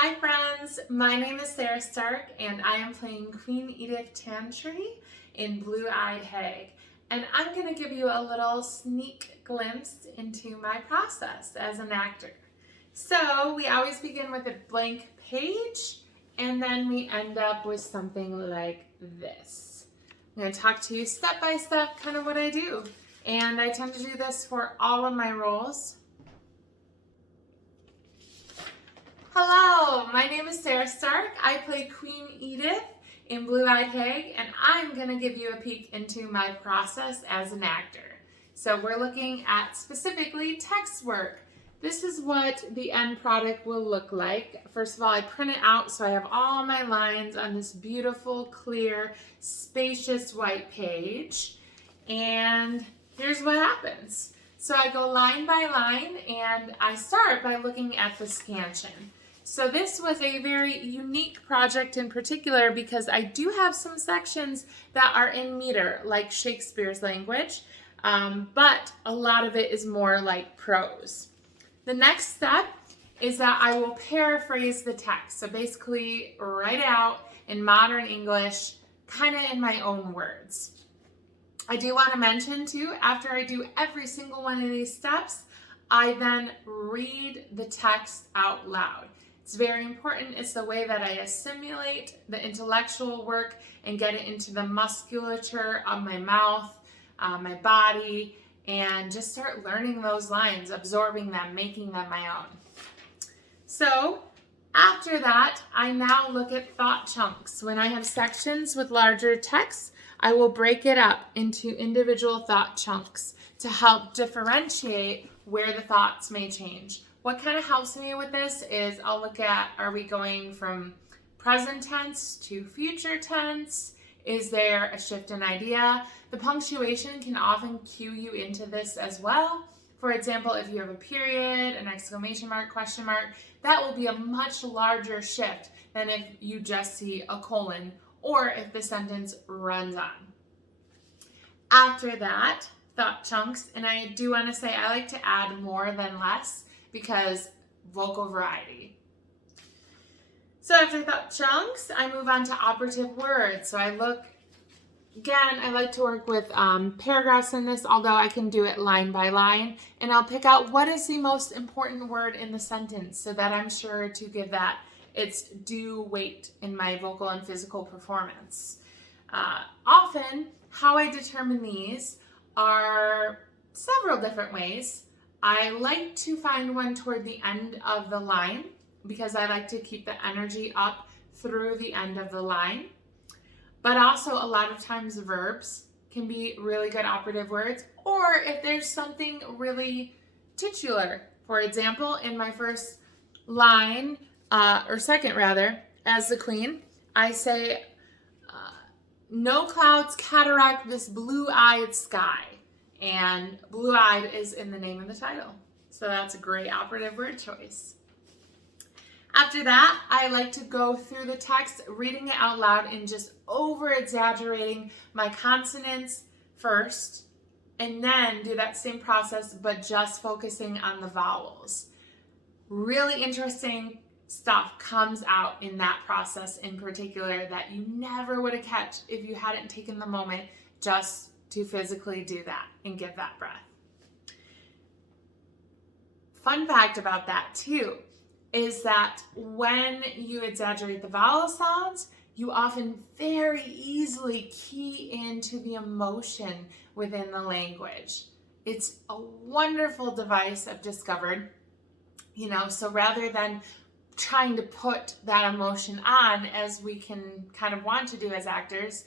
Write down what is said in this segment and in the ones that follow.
Hi friends, my name is Sarah Stark and I am playing Queen Edith Tantry in Blue-Eyed Hag. And I'm going to give you a little sneak glimpse into my process as an actor. So we always begin with a blank page and then we end up with something like this. I'm going to talk to you step by step kind of what I do. And I tend to do this for all of my roles. Hello, my name is Sarah Stark. I play Queen Edith in Blue-Eyed Hag, and I'm going to give you a peek into my process as an actor. So we're looking at specifically text work. This is what the end product will look like. First of all, I print it out so I have all my lines on this beautiful, clear, spacious white page. And here's what happens. So I go line by line, and I start by looking at the scansion. So this was a very unique project in particular because I do have some sections that are in meter, like Shakespeare's language, but a lot of it is more like prose. The next step is that I will paraphrase the text. So basically write it out in modern English, kind of in my own words. I do want to mention too, after I do every single one of these steps, I then read the text out loud. It's very important. It's the way that I assimilate the intellectual work and get it into the musculature of my mouth, my body, and just start learning those lines, absorbing them, making them my own. So after that, I now look at thought chunks. When I have sections with larger text, I will break it up into individual thought chunks to help differentiate where the thoughts may change. What kind of helps me with this is I'll look at, are we going from present tense to future tense? Is there a shift in idea? The punctuation can often cue you into this as well. For example, if you have a period, an exclamation mark, question mark, that will be a much larger shift than if you just see a colon or if the sentence runs on. After that, thought chunks, and I do want to say I like to add more than less because vocal variety. So after thought chunks, I move on to operative words. So I like to work with paragraphs in this, although I can do it line by line, and I'll pick out what is the most important word in the sentence so that I'm sure to give that its due weight in my vocal and physical performance. Often, how I determine these are several different ways. I like to find one toward the end of the line because I like to keep the energy up through the end of the line. But also a lot of times verbs can be really good operative words, or if there's something really titular. For example, in my first line, or second rather, as the queen, I say, no clouds cataract this blue-eyed sky. And blue-eyed is in the name of the title. So that's a great operative word choice. After that, I like to go through the text, reading it out loud and just over-exaggerating my consonants first, and then do that same process, but just focusing on the vowels. Really interesting stuff comes out in that process in particular that you never would have catch if you hadn't taken the moment just to physically do that and give that breath. Fun fact about that too is that when you exaggerate the vowel sounds, you often very easily key into the emotion within the language. It's a wonderful device I've discovered, so rather than trying to put that emotion on as we can kind of want to do as actors,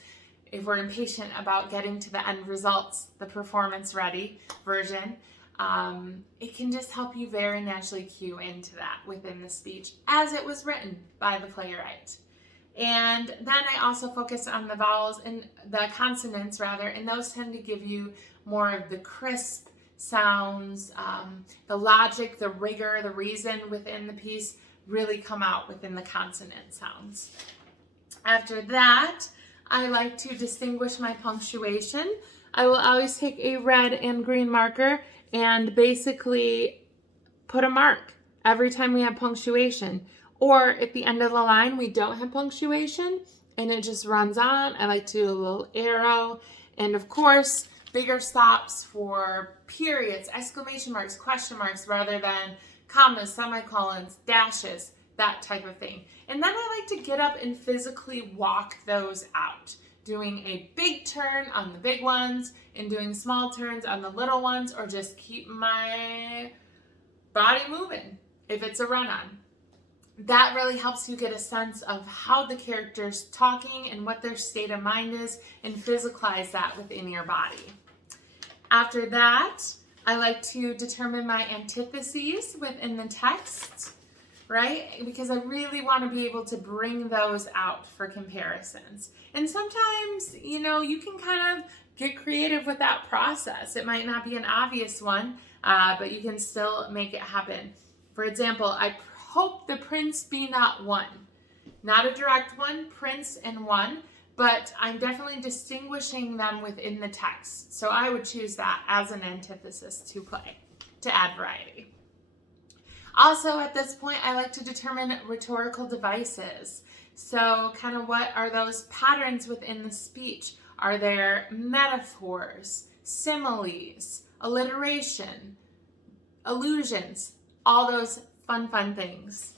if we're impatient about getting to the end results, the performance ready version, it can just help you very naturally cue into that within the speech as it was written by the playwright. And then I also focus on the vowels and the consonants rather, and those tend to give you more of the crisp sounds, the logic, the rigor, the reason within the piece really come out within the consonant sounds. After that, I like to distinguish my punctuation. I will always take a red and green marker and basically put a mark every time we have punctuation. Or at the end of the line, we don't have punctuation and it just runs on. I like to do a little arrow. And of course, bigger stops for periods, exclamation marks, question marks, rather than commas, semicolons, dashes, that type of thing. And then I like to get up and physically walk those out, doing a big turn on the big ones and doing small turns on the little ones, or just keep my body moving if it's a run-on. That really helps you get a sense of how the character's talking and what their state of mind is, and physicalize that within your body. After that, I like to determine my antitheses within the text, right? Because I really want to be able to bring those out for comparisons. And sometimes, you can kind of get creative with that process. It might not be an obvious one, but you can still make it happen. For example, I hope the prince be not one. Not a direct one, prince and one, but I'm definitely distinguishing them within the text. So I would choose that as an antithesis to play, to add variety. Also, at this point, I like to determine rhetorical devices. So kind of what are those patterns within the speech? Are there metaphors, similes, alliteration, allusions, all those fun things.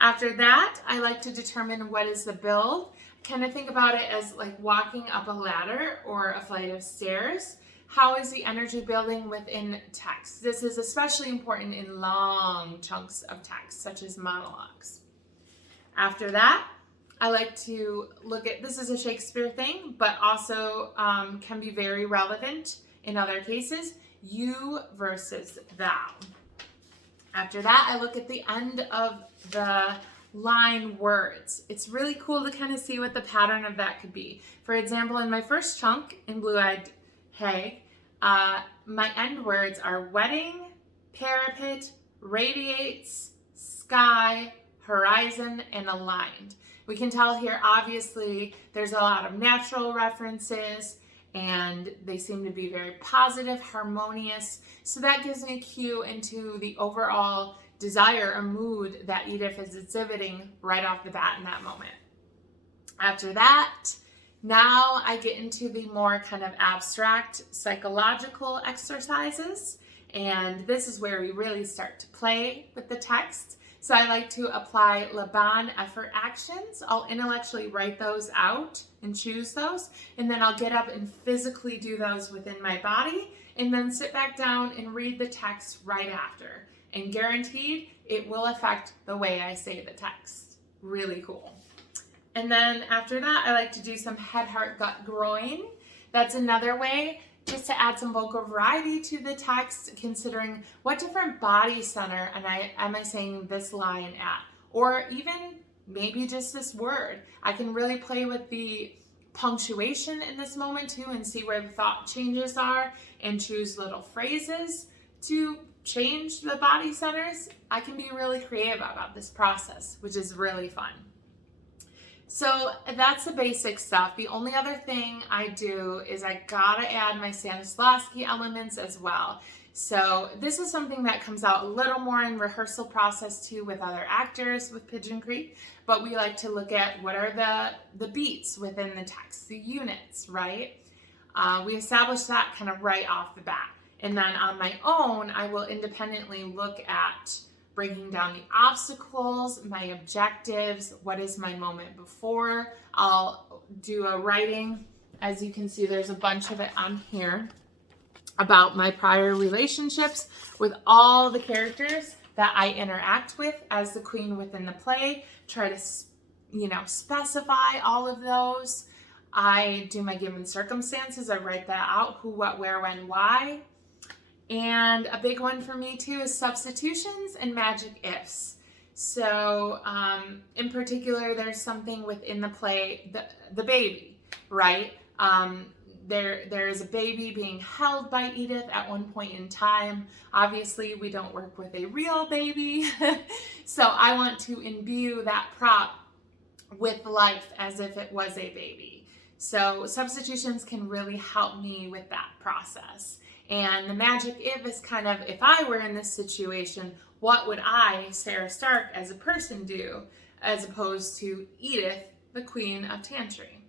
After that, I like to determine what is the build. Kind of think about it as like walking up a ladder or a flight of stairs. How is the energy building within text? This is especially important in long chunks of text, such as monologues. After that, I like to look at, this is a Shakespeare thing, but also can be very relevant in other cases, you versus thou. After that, I look at the end of the line words. It's really cool to kind of see what the pattern of that could be. For example, in my first chunk in Blue-Eyed Hag, my end words are wedding, parapet, radiates, sky, horizon, and aligned. We can tell here, obviously, there's a lot of natural references, and they seem to be very positive, harmonious. So that gives me a cue into the overall desire or mood that Edith is exhibiting right off the bat in that moment. After that, now I get into the more kind of abstract psychological exercises, and this is where we really start to play with the text. So I like to apply Laban effort actions. I'll intellectually write those out and choose those, and then I'll get up and physically do those within my body, and then sit back down and read the text right after. And guaranteed, it will affect the way I say the text. Really cool. And then after that, I like to do some head, heart, gut, groin. That's another way just to add some vocal variety to the text, considering what different body center am I saying this line at, or even maybe just this word. I can really play with the punctuation in this moment too, and see where the thought changes are, and choose little phrases to change the body centers. I can be really creative about this process, which is really fun. So that's the basic stuff. The only other thing I do is I gotta add my Stanislavski elements as well. So this is something that comes out a little more in rehearsal process too with other actors with Pigeon Creek, but we like to look at what are the beats within the text, the units, right? We establish that kind of right off the bat. And then on my own, I will independently look at breaking down the obstacles, my objectives, what is my moment before. I'll do a writing. As you can see, there's a bunch of it on here about my prior relationships with all the characters that I interact with as the queen within the play. Try to, specify all of those. I do my given circumstances. I write that out, who, what, where, when, why. And a big one for me too is substitutions and magic ifs. So in particular, there's something within the play, the baby, right? There is a baby being held by Edith at one point in time. Obviously, we don't work with a real baby. So I want to imbue that prop with life as if it was a baby. So substitutions can really help me with that process. And the magic if is kind of, if I were in this situation, what would I, Sarah Stark, as a person do, as opposed to Edith, the Queen of Tantry.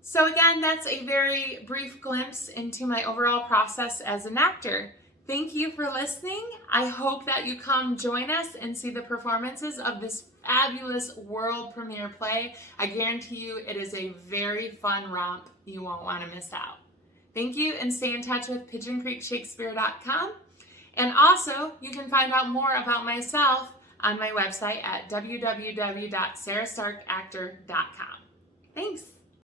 So again, that's a very brief glimpse into my overall process as an actor. Thank you for listening. I hope that you come join us and see the performances of this fabulous world premiere play. I guarantee you it is a very fun romp you won't want to miss out. Thank you, and stay in touch with PigeonCreekShakespeare.com. And also, you can find out more about myself on my website at www.sarahstarkactor.com. Thanks.